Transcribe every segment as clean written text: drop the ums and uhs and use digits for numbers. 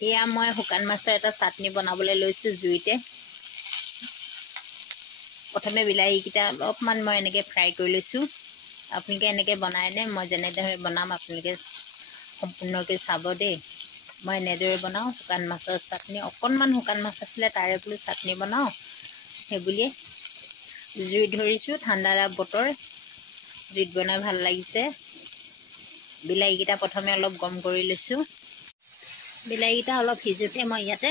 এয়া মই শুকান মাছৰ এটা চাটনি বনাবলৈ লৈছোঁ জুইতে। প্ৰথমে বিলাহীকেইটা অলপমান মই এনেকৈ ফ্ৰাই কৰি লৈছোঁ। আপোনালোকে এনেকৈ বনায়নে? মই যেনেদৰে বনাম আপোনালোকে সম্পূৰ্ণকৈ চাব দেই। মই এনেদৰে বনাওঁ শুকান মাছৰ চাটনি। অকণমান শুকান মাছ আছিলে তাৰে বোলো চাটনি বনাওঁ সেইবুলিয়ে জুই ধৰিছোঁ। ঠাণ্ডা বতৰ, জুইত বনাই ভাল লাগিছে। বিলাহীকেইটা প্ৰথমে অলপ গৰম কৰি লৈছোঁ। বিলাহীকেইটা অলপ সিজোতে মই ইয়াতে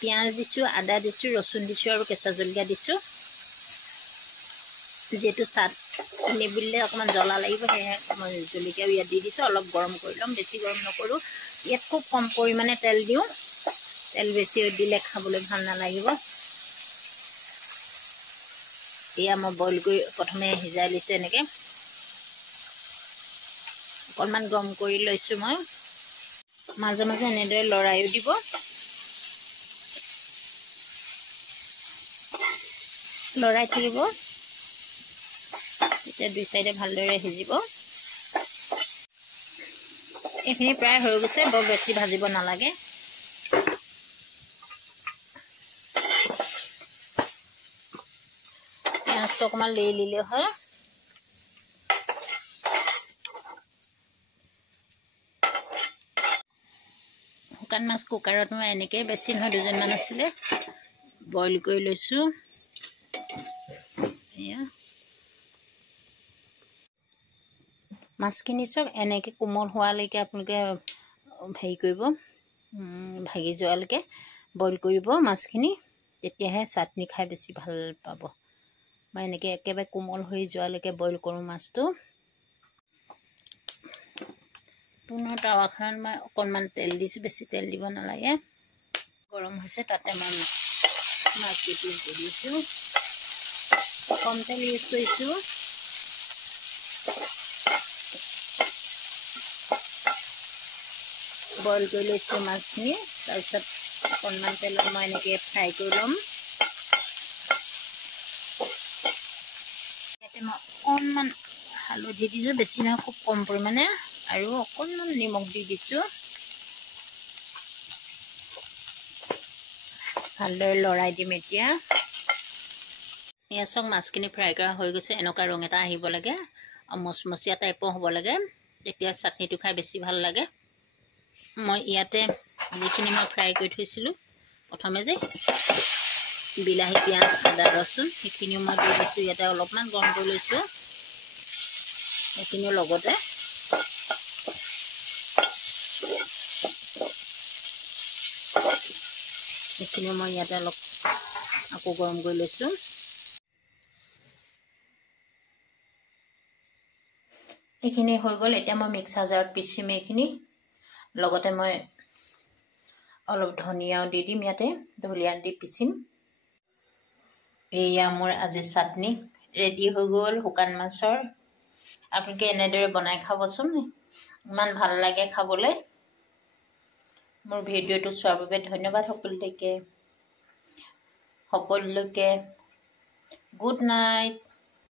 পিঁয়াজ দিছোঁ, আদা দিছোঁ, ৰচুন দিছোঁ আৰু কেঁচা জলকীয়া দিছোঁ। যিহেতু চাটনি বুলিলে অকণমান জ্বলা লাগিব, সেয়েহে মই জলকীয়াও ইয়াত দি দিছোঁ। অলপ গৰম কৰি ল'ম, বেছি গৰম নকৰোঁ। ইয়াত খুব কম পৰিমাণে তেল দিওঁ, তেল বেছি দিলে খাবলৈ ভাল নালাগিব। এয়া মই বইল কৰি প্ৰথমে সিজাই লৈছোঁ। এনেকৈ অকণমান গৰম কৰি লৈছোঁ। মই মাজে মাজে এনেদৰে লৰাইও দিব। লৰাই থাকিব, তেতিয়া দুই চাইডে ভালদৰে সিজিব। এইখিনি প্ৰায় হৈ গৈছে, বৰ বেছি ভাজিব নালাগে। পিঁয়াজটো অকণমান লেৰিলে হয়। শুকান মাছ কুকাৰত মই এনেকৈ বেছি নহয় 2জনমান আছিলে বইল কৰি লৈছোঁ। এয়া মাছখিনি চাওক, এনেকৈ কোমল হোৱালৈকে আপোনালোকে হেৰি কৰিব, ভাগি যোৱালৈকে বইল কৰিব মাছখিনি, তেতিয়াহে চাটনি খাই বেছি ভাল পাব। মই এনেকৈ একেবাৰে কোমল হৈ যোৱালৈকে বইল কৰোঁ মাছটো। পুনৰ টাৱাখনত মই অকণমান তেল দিছোঁ, বেছি তেল দিব নালাগে। গৰম হৈছে, তাতে মই মাছটো দি দিছোঁ। কম তেল ইউজ কৰিছোঁ। বইল কৰি লৈছোঁ মাছখিনি। তাৰপিছত অকণমান তেলত মই এনেকৈ ফ্ৰাই কৰি ল'ম। ইয়াতে মই অকণমান হালধি দিছোঁ, বেছি নহয়, খুব কম পৰিমাণে, আৰু অকণমান নিমখ দি দিছোঁ। ভালদৰে লৰাই দিম এতিয়া। এয়া চাওক, মাছখিনি ফ্ৰাই কৰা হৈ গৈছে। এনেকুৱা ৰং এটা আহিব লাগে, মচমচীয়া টাইপৰ হ'ব লাগে, তেতিয়া চাটনিটো খাই বেছি ভাল লাগে। মই ইয়াতে যিখিনি মই ফ্ৰাই কৰি থৈছিলোঁ প্ৰথমে যে বিলাহী, পিঁয়াজ, আদা, ৰচুন, সেইখিনিও মই দি দিছোঁ। ইয়াতে অলপমান গৰম কৰি লৈছোঁ। সেইখিনিও লগতে সেইখিনিও মই ইয়াতে অলপ আকৌ গৰম কৰি লৈছোঁ। এইখিনি হৈ গ'ল। এতিয়া মই মিক্সাৰ জাৰত পিচিম এইখিনি। লগতে মই অলপ ধনিয়াও দি দিম, ইয়াতে ধনিয়া দি পিচিম। এয়া মোৰ আজি চাটনি ৰেডি হৈ গ'ল শুকান মাছৰ। আপোনালোকে এনেদৰে বনাই খাবচোন, ইমান ভাল লাগে খাবলৈ। মোৰ ভিডিঅ'টো চোৱাৰ বাবে ধন্যবাদ সকলোলৈকে। Good night.